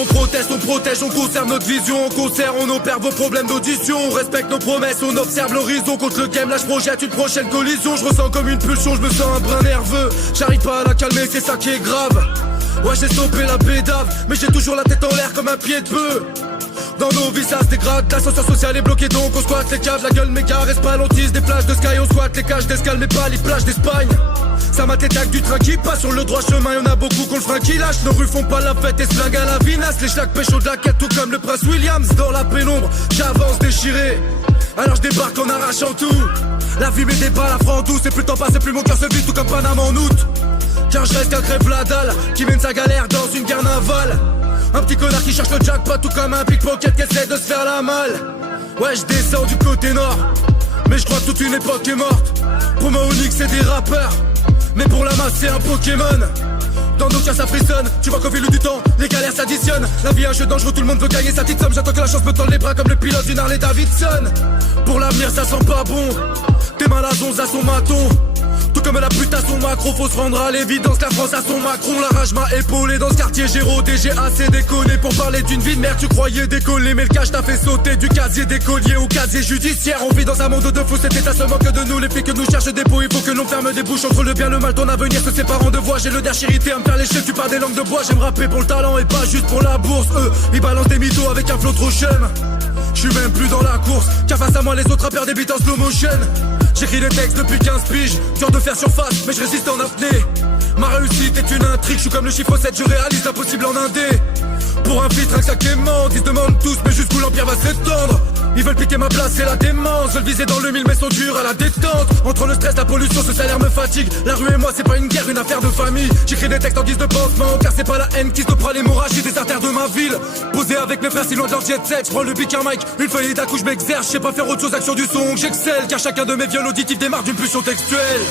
On proteste, on protège, on conserve notre vision. On conserve, on opère vos problèmes d'audition. On respecte nos promesses, on observe l'horizon. Contre le game, là je projette une prochaine collision. Je ressens comme une pulsion, je me sens un brin nerveux. J'arrive pas à la calmer, c'est ça qui est grave. Ouais, j'ai stoppé la bédave, mais j'ai toujours la tête en l'air comme un pied de bœuf. Dans nos vies ça se dégrade, l'ascenseur social est bloqué donc on squatte les caves. La gueule méga reste pas lentise, des plages de sky, on squatte les cages d'escale mais pas les plages d'Espagne. Ça m'a tétac du train qui passe sur le droit chemin, y'en a beaucoup qu'on le frein qui lâche. Nos rues font pas la fête et se flinguent à la vinasse. Les schlacs pécho de la quête tout comme le prince Williams. Dans la pénombre, j'avance déchiré, alors je débarque en arrachant tout. La vie met des balles à franc douce, et plus le temps passe et plus mon cœur se vide tout comme Panama en août. Car je reste qu'un crève la dalle qui mène sa galère dans une guerre navale. Un petit connard qui cherche le jackpot tout comme un pickpocket qui essaie de se faire la malle. Ouais, je descends du côté nord, mais je crois que toute une époque est morte. Pour moi Onyx c'est des rappeurs, mais pour la masse c'est un Pokémon. Dans nos cas ça frissonne, tu vois qu'au fil du temps, les galères s'additionnent. La vie est un jeu dangereux, tout le monde veut gagner sa petite somme. J'attends que la chance me tende les bras comme le pilote d'une Harley Davidson. Pour l'avenir ça sent pas bon, tes mains la zonze à son maton. Tout comme la pute à son macro, faut se rendre à l'évidence. La France à son Macron, la rage m'a épaulé. Dans ce quartier j'ai rodé, j'ai assez déconné. Pour parler d'une vie de merde, tu croyais décoller. Mais le cash t'a fait sauter du casier d'écolier au casier judiciaire. On vit dans un monde de faux, cet état se moque de nous. Les flics que nous cherchent des pots, il faut que l'on ferme des bouches. Entre le bien, le mal, ton avenir se séparant de voix. J'ai le derche irrité à me faire lécher, tu parles des langues de bois. J'aime rapper pour le talent et pas juste pour la bourse. Eux, ils balancent des mythos avec un flow trop chum. J'suis même plus dans la course, car face à moi les autres rappeurs débitent en slow motion. J'écris des textes depuis 15 piges, dur de faire surface, mais je résiste en apnée. Ma réussite est une intrigue, je suis comme le chiffre 7, je réalise l'impossible en indé. Pour un filtre, un sac aimant, ils se demandent tous, mais jusqu'où l'empire va s'étendre. Ils veulent piquer ma place, c'est la démence. Veulent viser dans le mille, mais sont durs à la détente. Entre le stress, la pollution, ce salaire me fatigue. La rue et moi, c'est pas une guerre, une affaire de famille. J'écris des textes en guise de pansement, car c'est pas la haine qui stoppera l'hémorragie des artères de ma ville. Posé avec mes frères, si loin de leur jet set, j'prends le bic, un mic, une feuille d'un coup, j'm'exerce. J'sais pas faire autre chose, action du son, j'excelle. Car chacun de mes viols auditifs démarre d'une pulsion textuelle.